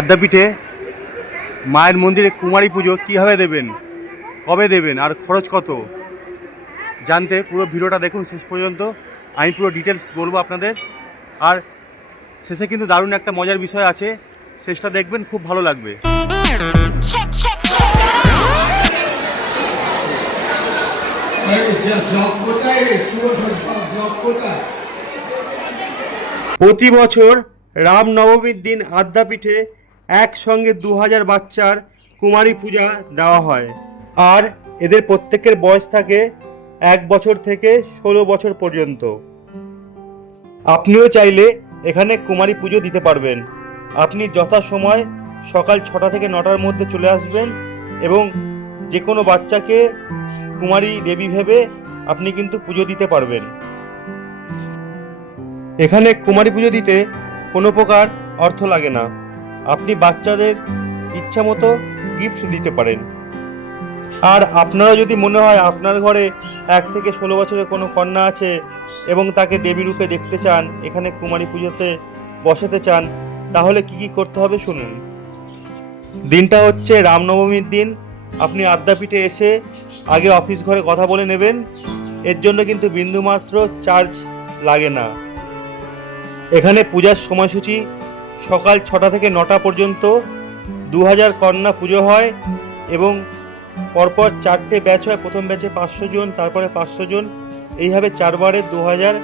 আদ্যাপীঠে মায়ের মন্দিরে কুমারী পুজো কীভাবে দেবেন? কবে দেবেন? আর খরচ কত? জানতে পুরো ভিডিওটা দেখুন শেষ পর্যন্ত। আমি পুরো ডিটেলস বলব আপনাদের। আর শেষে কিন্তু দারুণ একটা মজার বিষয় আছে। শেষটা দেখবেন খুব ভালো লাগবে। প্রতি বছর রামনবমীর দিন আদ্যাপীঠে একসঙ্গে দু হাজার বাচ্চার কুমারী পূজা দেওয়া হয়। আর এদের প্রত্যেকের বয়স থাকে এক বছর থেকে ষোলো বছর পর্যন্ত। আপনিও চাইলে এখানে কুমারী পুজো দিতে পারবেন। আপনি যথাসময় সকাল ছটা থেকে নটার মধ্যে চলে আসবেন এবং যে কোনো বাচ্চাকে কুমারী দেবী ভেবে আপনি কিন্তু পুজো দিতে পারবেন। এখানে কুমারী পুজো দিতে কোনো প্রকার অর্থ লাগে না। আপনি বাচ্চাদের ইচ্ছা মতো গিফট দিতে পারেন। আর আপনারা যদি মনে হয় আপনার ঘরে এক থেকে ষোলো বছরের কোনো কন্যা আছে এবং তাকে দেবী রূপে দেখতে চান, এখানে কুমারী পুজোতে বসাতে চান, তাহলে কি কি করতে হবে শুনুন। দিনটা হচ্ছে রামনবমীর দিন। আপনি আদ্যাপীঠে এসে আগে অফিস ঘরে কথা বলে নেবেন। এর জন্য কিন্তু বিন্দুমাত্র চার্জ লাগে না। এখানে পূজার সময়সূচি সকাল ছটা থেকে নটা পর্যন্ত দু হাজার কন্যা পুজো হয় এবং পরপর চারটে ব্যাচ হয়। প্রথম ব্যাচে পাঁচশো জন, তারপরে পাঁচশো জন। এইভাবে চারবারে দু হাজার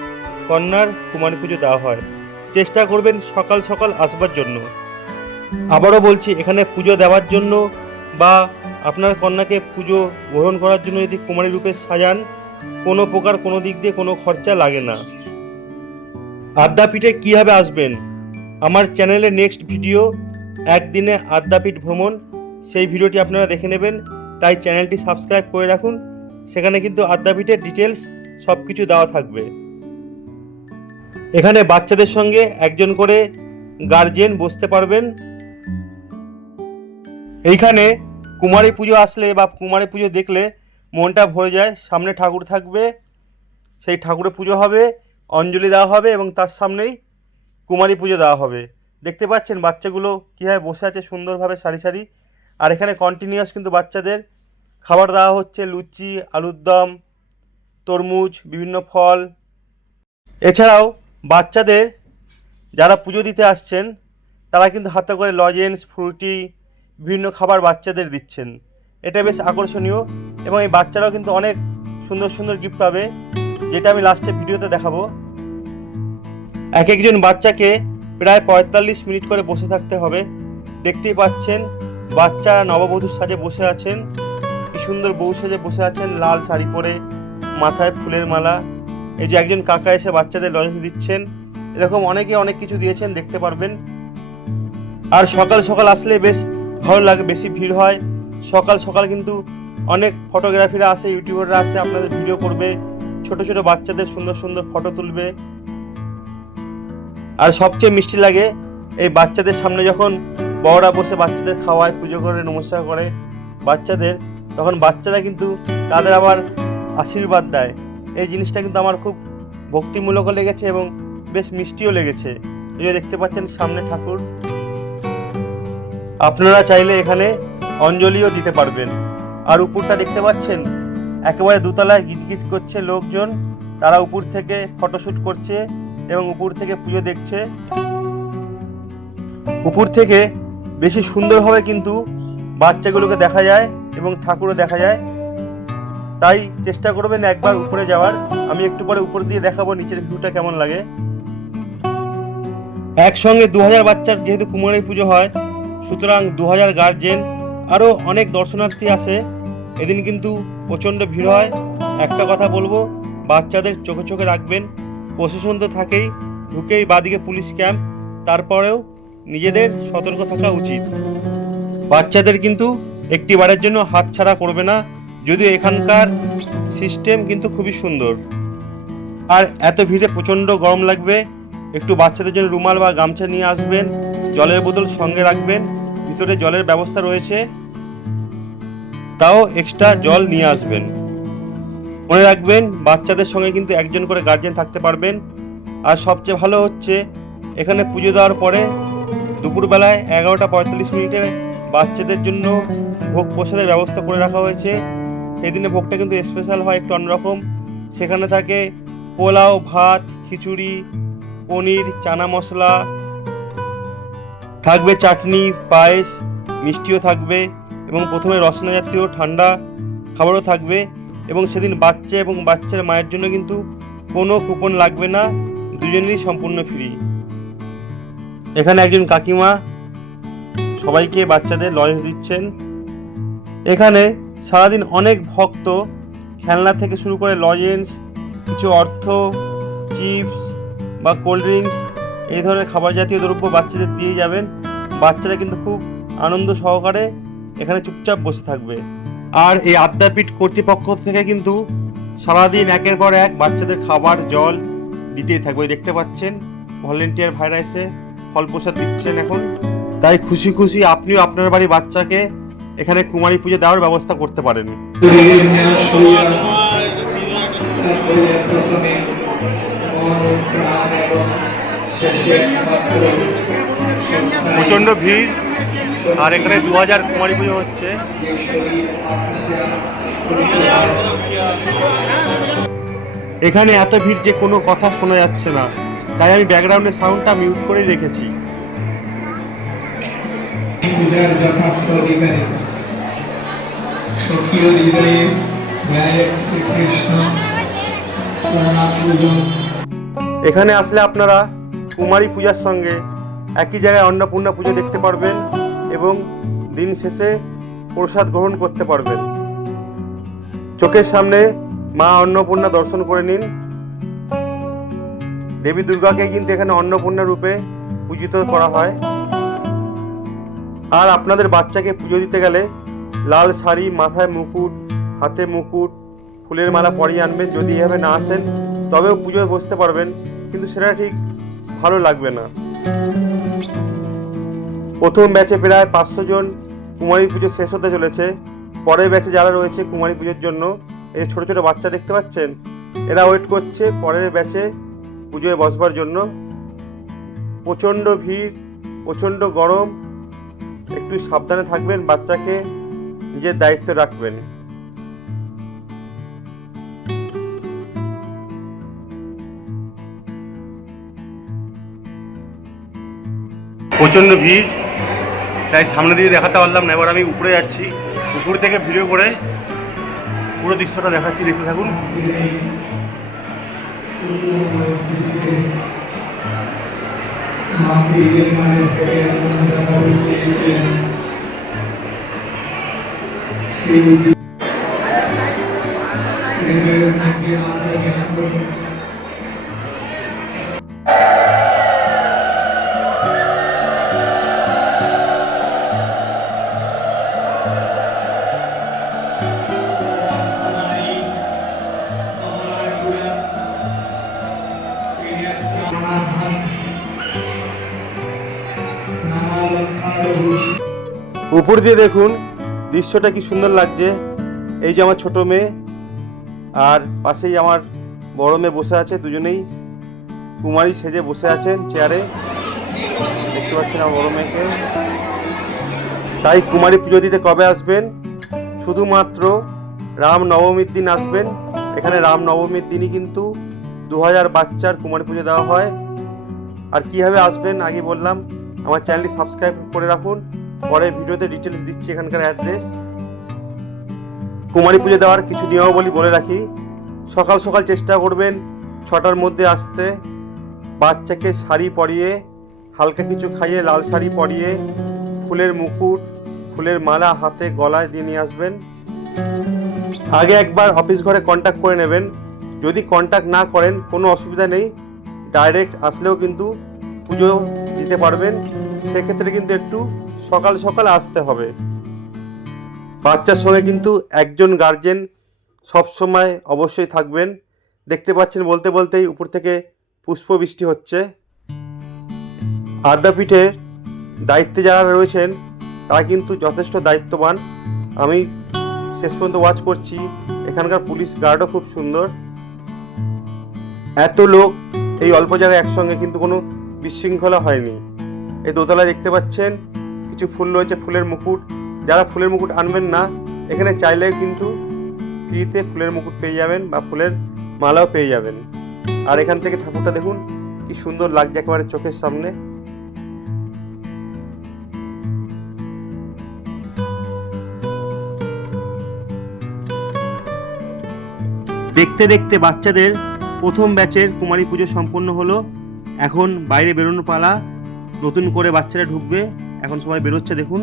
কন্যার কুমারী পুজো দেওয়া হয়। চেষ্টা করবেন সকাল সকাল আসবার জন্য। আবারও বলছি, এখানে পুজো দেওয়ার জন্য বা আপনার কন্যাকে পুজো গ্রহণ করার জন্য যদি কুমারী রূপে সাজান, কোনো প্রকার কোনো দিক দিয়ে কোনো খরচা লাগে না। আদ্যাপীঠে কীভাবে আসবেন? আমার চ্যানেলে নেক্সট ভিডিও, একদিনে আদ্যাপীঠ ভ্রমণ, সেই ভিডিওটি আপনারা দেখে নেবেন। তাই চ্যানেলটি সাবস্ক্রাইব করে রাখুন। সেখানে কিন্তু আদ্যাপীঠের ডিটেলস সব কিছু দেওয়া থাকবে। এখানে বাচ্চাদের সঙ্গে একজন করে গার্জেন বসতে পারবেন। এইখানে কুমারী পুজো আসলে বা কুমারী পুজো দেখলে মনটা ভরে যায়। সামনে ঠাকুর থাকবে, সেই ঠাকুরের পুজো হবে, অঞ্জলি দেওয়া হবে এবং তার সামনেই কুমারী পুজো দেওয়া হবে। দেখতে পাচ্ছেন বাচ্চাগুলো কীভাবে বসে আছে সুন্দরভাবে সারি সারি। আর এখানে কন্টিনিউয়াস কিন্তু বাচ্চাদের খাবার দেওয়া হচ্ছে, লুচি, আলুর দম, তরমুজ, বিভিন্ন ফল। এছাড়াও বাচ্চাদের যারা পুজো দিতে আসছেন, তারা কিন্তু হাতে করে লজেন্স ফ্রুটি বিভিন্ন খাবার বাচ্চাদের দিচ্ছেন। এটা বেশ আকর্ষণীয় এবং এই বাচ্চারাও কিন্তু অনেক সুন্দর সুন্দর গিফট পাবে, যেটা আমি লাস্টে ভিডিওতে দেখাবো। এক একজন বাচ্চাকে প্রায় পঁয়তাল্লিশ মিনিট করে বসে থাকতে হবে। দেখতেই পাচ্ছেন বাচ্চা নববধূর সাজে বসে আছেন। কি সুন্দর বউ সাজে বসে আছেন, লাল শাড়ি পরে, মাথায় ফুলের মালা। এই যে একজন কাকা এসে বাচ্চাদের লজেন্স দিচ্ছেন। এরকম অনেকে অনেক কিছু দিয়েছেন, দেখতে পারবেন। আর সকাল সকাল আসলে বেশ ভালো লাগে, বেশি ভিড় হয়। সকাল সকাল কিন্তু অনেক ফটোগ্রাফিরা আসে ইউটিউবাররা আসে, আপনাদের ভিডিও করবে। ছোট ছোট বাচ্চাদের সুন্দর সুন্দর ফটো তুলবে। আর সবচেয়ে মিষ্টি লাগে এই বাচ্চাদের সামনে যখন বড়রা বসে বাচ্চাদের খাওয়ায়, পুজো করে, নমস্কার করে বাচ্চাদের, তখন বাচ্চারা কিন্তু তাদের আবার আশীর্বাদ দেয়। এই জিনিসটা কিন্তু আমার খুব ভক্তিমূলকও লেগেছে এবং বেশ মিষ্টিও লেগেছে। এই দেখতে পাচ্ছেন সামনে ঠাকুর। আপনারা চাইলে এখানে অঞ্জলিও দিতে পারবেন। আর উপরটা দেখতে পাচ্ছেন, একেবারে দুতলায় গিজগিজ করছে লোকজন। তারা উপর থেকে ফটোশ্যুট করছে। এবং উপর থেকে পুজো দেখছে। উপর থেকে বেশি সুন্দরভাবে কিন্তু বাচ্চাগুলোকে দেখা যায় এবং ঠাকুরও দেখা যায়। তাই চেষ্টা করবেন একবার উপরে যাওয়ার। আমি একটু পরে উপর দিয়ে দেখাবো নিচের ভিউটা কেমন লাগে। একসঙ্গে দু হাজার বাচ্চার যেহেতু কুমারী পুজো হয়, সুতরাং দু হাজার গার্জেন আরও অনেক দর্শনার্থী আসে। এদিন কিন্তু প্রচণ্ড ভিড় হয়। একটা কথা বলব, বাচ্চাদের চোখে চোখে রাখবেন। প্রশাসন তো থাকেই, ঢুকেই বাদিকে পুলিশ ক্যাম্প, তারপরেও নিজেদের সতর্ক থাকা উচিত। বাচ্চাদের কিন্তু একটি বারের জন্য হাতছাড়া করবে না, যদিও এখানকার সিস্টেম কিন্তু খুবই সুন্দর। আর এত ভিড়ে প্রচণ্ড গরম লাগবে, একটু বাচ্চাদের জন্য রুমাল বা গামছা নিয়ে আসবেন, জলের বোতল সঙ্গে রাখবেন, ভিতরে জলের ব্যবস্থা রয়েছে, তাও এক্সট্রা জল নিয়ে আসবেন। মনে রাখবেন, বাচ্চাদের সঙ্গে কিন্তু একজন করে গার্জেন থাকতে পারবেন। আর সবচেয়ে ভালো হচ্ছে, এখানে পুজো দেওয়ার পরে দুপুরবেলায় এগারোটা পঁয়তাল্লিশ মিনিটে বাচ্চাদের জন্য ভোগ প্রসাদের ব্যবস্থা করে রাখা হয়েছে। সেদিনে ভোগটা কিন্তু স্পেশাল হয় একটু অন্যরকম। সেখানে থাকে পোলাও, ভাত, খিচুড়ি, পনির, চানা মশলা, থাকবে চাটনি, পায়েস, মিষ্টিও থাকবে এবং প্রথমে রসনা জাতীয় ঠান্ডা খাবারও থাকবে। এবং সেদিন বাচ্চা এবং বাচ্চার মায়ের জন্য কিন্তু কোনো কুপন লাগবে না, দুজনেরই সম্পূর্ণ ফ্রি এখানে একজন কাকিমা সবাইকে বাচ্চাদের লজেন্স দিচ্ছেন। এখানে সারাদিন অনেক ভক্ত খেলনা থেকে শুরু করে লজেন্স, কিছু অর্থ, চিপস বা কোল্ড ড্রিঙ্কস, এই ধরনের খাবার জাতীয় দ্রব্য বাচ্চাদের দিয়ে যাবেন। বাচ্চারা কিন্তু খুব আনন্দ সহকারে এখানে চুপচাপ বসে থাকবে। আর এই আদ্যাপীঠ কর্তৃপক্ষ থেকে কিন্তু সারাদিন একের পর এক বাচ্চাদের খাবার, জল দিতেই থাকবে। দেখতে পাচ্ছেন, ভলেন্টিয়ার ভাইরা এসে ফল প্রসাদ দিচ্ছেন এখন। তাই খুশি খুশি আপনিও আপনার বাড়ির বাচ্চাকে এখানে কুমারী পুজো দেওয়ার ব্যবস্থা করতে পারেন। প্রচণ্ড ভিড়। আর এখানে দু হাজার কুমারী পুজো হচ্ছে। এখানে এত ভিড় যে কোনো কথা শোনা যাচ্ছে না। তাই আমি ব্যাকগ্রাউন্ডের সাউন্ডটা মিউট করেই রেখেছি। পূজার যথার্থ অধিকারী স্বকীয় হৃদয়ে গায়ক শ্রীকৃষ্ণ এখানে আসলে আপনারা কুমারী পূজার সঙ্গে একই জায়গায় অন্নপূর্ণা পুজো দেখতে পারবেন। এবং দিন শেষে প্রসাদ গ্রহণ করতে পারবেন। চোখের সামনে মা অন্নপূর্ণা দর্শন করে নিন। দেবী দুর্গাকে কিন্তু এখানে অন্নপূর্ণা রূপে পূজিত করা হয়। আর আপনাদের বাচ্চাকে পুজো দিতে গেলে লাল শাড়ি, মাথায় মুকুট, হাতে মুকুট, ফুলের মালা পরিয়ে আনবেন। যদি এভাবে না আসেন, তবেও পুজোয় বসতে পারবেন, কিন্তু সেটা ঠিক ভালো লাগবে না। প্রথম ব্যাচে প্রায় পাঁচশো জন কুমারী পুজো শেষ হতে চলেছে। পরের ব্যাচে যারা রয়েছে কুমারী পুজোর জন্য, এই ছোটো ছোটো বাচ্চা দেখতে পাচ্ছেন? এরা ওয়েট করছে পরের ব্যাচে পুজোয় বসবার জন্য। প্রচণ্ড ভিড়, প্রচণ্ড গরম। একটু সাবধানে থাকবেন বাচ্চাকে, নিজের দায়িত্ব রাখবেন। প্রচণ্ড ভিড় তাই সামনে দিয়ে দেখাতে পারলাম না, এবার আমি উপরে যাচ্ছি। উপর থেকে ভিডিও করে পুরো দৃশ্যটা দেখাচ্ছি, দেখতে থাকুন। মাতৃদের মানে উপর দিয়ে দেখুন, দৃশ্যটা কি সুন্দর লাগছে। এই যে আমার ছোট মেয়ে, আর পাশেই আমার বড় মেয়ে বসে আছে, দুজনেই। কুমারী সেজে বসে আছেন চেয়ারে। দেখতে পাচ্ছেন আমার বড় মেয়েকে। তাই কুমারী পুজো দিতে কবে আসবেন? শুধুমাত্র রাম নবমীর দিন আসবেন। এখানে রাম নবমীর দিনই কিন্তু দু হাজার বাচ্চার কুমারী পুজো দেওয়া হয়। আর কীভাবে আসবেন, আগে বললাম। আমার চ্যানেলটি সাবস্ক্রাইব করে রাখুন। পরে ভিডিওতে ডিটেলস দিচ্ছি এখানকার অ্যাড্রেস কুমারী পুজো দেওয়ার কিছু নিয়মাবলী বলে রাখি। সকাল সকাল চেষ্টা করবেন ছটার মধ্যে আসতে। বাচ্চাকে শাড়ি পরিয়ে, হালকা কিছু খাইয়ে, লাল শাড়ি পরিয়ে, ফুলের মুকুট, ফুলের মালা হাতে গলায় দিয়ে নিয়ে আসবেন। আগে একবার অফিস ঘরে কন্ট্যাক্ট করে নেবেন। যদি কন্ট্যাক্ট না করেন, কোনো অসুবিধা নেই। ডাইরেক্ট আসলেও কিন্তু পুজো দিতে পারবেন। সেক্ষেত্রে কিন্তু একটু সকাল সকাল আসতে হবে। বাচ্চার সঙ্গে কিন্তু একজন গার্জেন সবসময় অবশ্যই থাকবেন। দেখতে পাচ্ছেন বলতে বলতেই উপর থেকে পুষ্পবৃষ্টি হচ্ছে। আদ্যাপীঠের দায়িত্বে যারা রয়েছেন, তারা কিন্তু যথেষ্ট দায়িত্ববান। আমি শেষ পর্যন্ত ওয়াচ করছি। এখানকার পুলিশ গার্ডও খুব সুন্দর। এত লোক এই অল্প জায়গায় একসঙ্গে কিন্তু কোনো বিশৃঙ্খলা হয়নি। এই দোতলায় দেখতে পাচ্ছেন কিছু ফুল রয়েছে, ফুলের মুকুট। যারা ফুলের মুকুট আনবেন না, এখানে চাইলে কিন্তু ফ্রিতে ফুলের মুকুট পেয়ে যাবেন বা ফুলের মালাও পেয়ে যাবেন। আর এখান থেকে ঠাকুরটা দেখুন, কি সুন্দর লাগছে একেবারে চোখের সামনে। দেখতে দেখতে বাচ্চাদের প্রথম ব্যাচের কুমারী পুজো সম্পন্ন হলো। এখন বাইরে বেরোনো পালা। নতুন করে বাচ্চারা ঢুকবে। এখন সবাই বেরোচ্ছে দেখুন।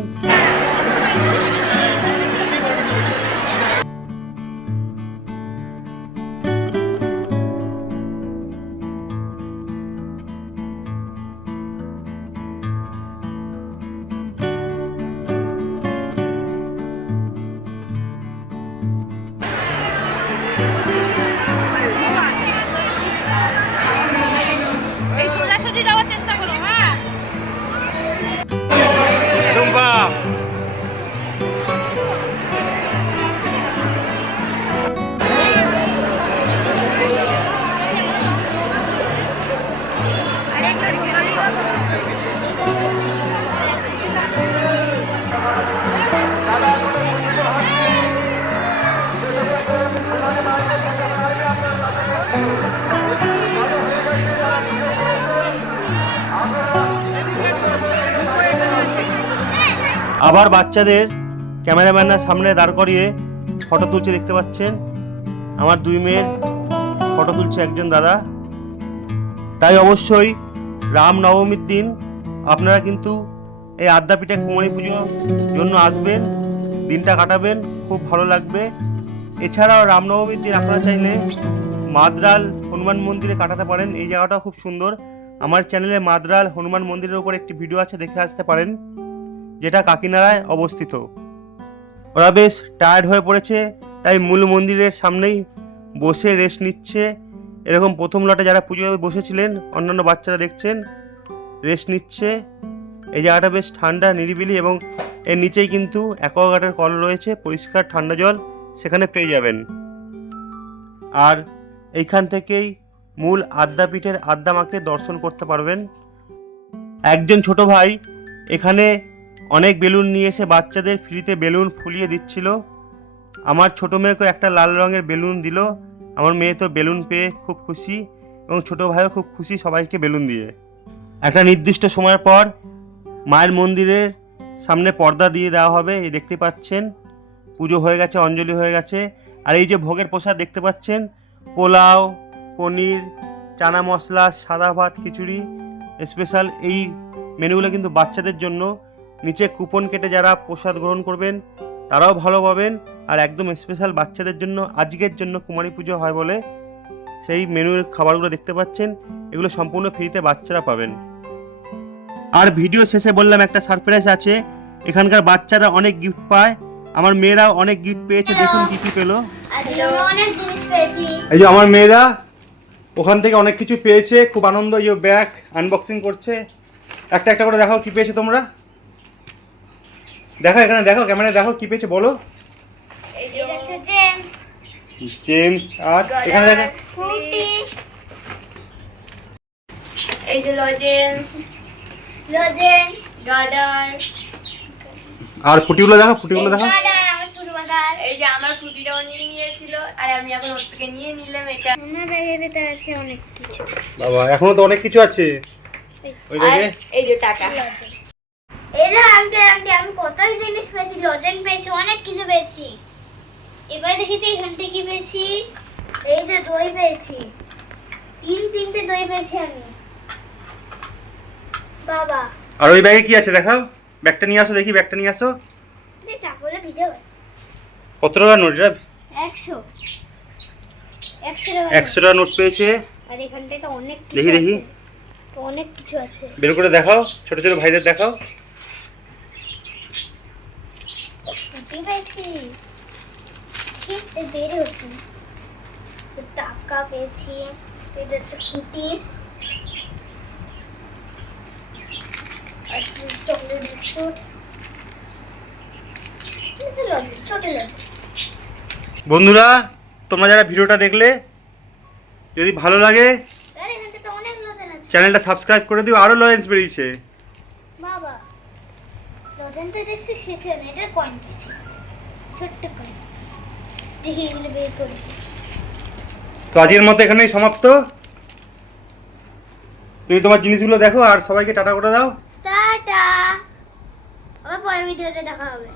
আবার বাচ্চাদের ক্যামেরাম্যানের সামনে দাঁড় করিয়ে ফটো তুলছে দেখতে পাচ্ছেন? আমার দুই মেয়ের ফটো তুলছে একজন দাদা। তাই অবশ্যই রাম নবমীর দিন আপনারা কিন্তু এই আদ্যাপীঠে কুমারী পুজোর জন্য আসবেন, দিনটা কাটাবেন, খুব ভালো লাগবে। এছাড়াও রামনবমীর দিন আপনারা চাইলে মাদ্রাল হনুমান মন্দিরে কাটাতে পারেন। এই জায়গাটাও খুব সুন্দর। আমার চ্যানেলে মাদ্রাল হনুমান মন্দিরের উপর একটি ভিডিও আছে, দেখে আসতে পারেন। যেটা কাকিনাড়ায় অবস্থিত। ওরা বেশ টায়ার্ড হয়ে পড়েছে, তাই মূল মন্দিরের সামনেই বসে রেস্ট নিচ্ছে। এরকম প্রথম লটে যারা পুজো বসেছিলেন, অন্যান্য বাচ্চারা দেখছেন রেস্ট নিচ্ছে। এই জায়গাটা বেশ ঠান্ডা, নিরিবিলি এবং এর নিচেই কিন্তু অ্যাকোয়াগার্ডের কল রয়েছে, পরিষ্কার ঠান্ডা জল সেখানে পেয়ে যাবেন। আর এইখান থেকেই মূল আদ্যাপীঠের আদ্যা মাকে দর্শন করতে পারবেন। একজন ছোট ভাই এখানে অনেক বেলুন নিয়ে এসে বাচ্চাদের ফ্রিতে বেলুন ফুলিয়ে দিচ্ছিল। আমার ছোট মেয়েকে একটা লাল রঙের বেলুন দিল। আমার মেয়ে তো বেলুন পেয়ে খুব খুশি এবং ছোট ভাইও খুব খুশি সবাইকে বেলুন দিয়ে। একটা নির্দিষ্ট সময়ের পর মায়ের মন্দিরের সামনে পর্দা দিয়ে দেওয়া হবে, এই দেখতে পাচ্ছেন। পুজো হয়ে গেছে, অঞ্জলি হয়ে গেছে। আর এই যে ভোগের প্রসাদ দেখতে পাচ্ছেন, পোলাও, পনির, চানা মশলা, সাদা ভাত, খিচুড়ি স্পেশাল এই মেনুগুলো কিন্তু বাচ্চাদের জন্য নিচে কুপন কেটে যারা প্রসাদ গ্রহণ করবেন তারাও ভালো পাবেন। আর একদম স্পেশাল বাচ্চাদের জন্য আজকের জন্য কুমারী পুজো হয় বলে সেই মেনুর খাবারগুলো দেখতে পাচ্ছেন। এগুলো সম্পূর্ণ ফ্রিতে বাচ্চারা পাবেন। আর ভিডিও শেষে বললাম একটা সারপ্রাইজ আছে। এখানকার বাচ্চারা অনেক গিফট পায়। আমার মেয়েরাও অনেক গিফট পেয়েছে। দেখুন কি কি পেল। আজকে আমরা অনেক জিনিস পেয়েছি। এই যে আমার মেয়েরা ওখান থেকে অনেক কিছু পেয়েছে। খুব আনন্দ এই যে ব্যাগ আনবক্সিং করছে। একটা একটা করে দেখাও কি পেয়েছ তোমরা। দেখো এখানে দেখো ক্যামেরায় দেখো কি পেয়েছে বলো। জেমস। জেমস আর এখানে দেখো। ফুটি। এই যে লজেন্স গার্ডার। আর ফুটিগুলো দেখো ফুটিগুলো দেখো। এই যে আমার ফ্রুটিটাও নিয়ে নিয়েছিল আর আমি এখন ওর থেকে নিয়ে নিলাম এটা। আমার ব্যাগের ভিতরে আছে অনেক কিছু। বাবা এখনও তো অনেক কিছু আছে। ওই এই যে টাকা। যে আংটি আংটি আমি কত জিনিস পেয়েছি লজেন পেয়েছি অনেক কিছু পেয়েছি। এবার দেখি তো এখান থেকে কি পেয়েছি? এই যে দই পেয়েছি। তিন তিনটে দই পেয়েছি আমি। বাবা। আর ওই ব্যাগে কি আছে দেখাও? ব্যাগটা নিয়ে আসো দেখি ব্যাগটা নিয়ে আসো। টাকুরে ভিজে গেছে। কত টাকা নোট এটা একশো। একশো টাকা একশো টাকা নোট পেয়েছে। আর এখানটায় তো অনেক কিছু দেখি, দেখি। অনেক কিছু আছে। বের করে দেখাও ছোট ছোট ভাইদের দেখাও। স্কুটি পেয়েছি ঠিক দেরি হচ্ছে। তো টাকা পেয়েছি এটা হচ্ছে স্কুটি আর চকলেট বিস্কুট। ছোট বন্ধুরা তোমরা যারা ভিডিওটা দেখলে যদি ভালো লাগে আর চ্যানেলটা সাবস্ক্রাইব করে দিও আরও লয়েন্স বেরিয়েছে। অজান্তে দেখছি সে এটা কয়েন পেয়েছি। ছোট্ট করে। দেখি এগুলো বের করি। তো আজকের মতো এখানেই সমাপ্ত। তুমি তোমার জিনিসগুলো দেখো আর সবাইকে টাটা করে দাও। টাটা। আবার পরের ভিডিওতে দেখা হবে।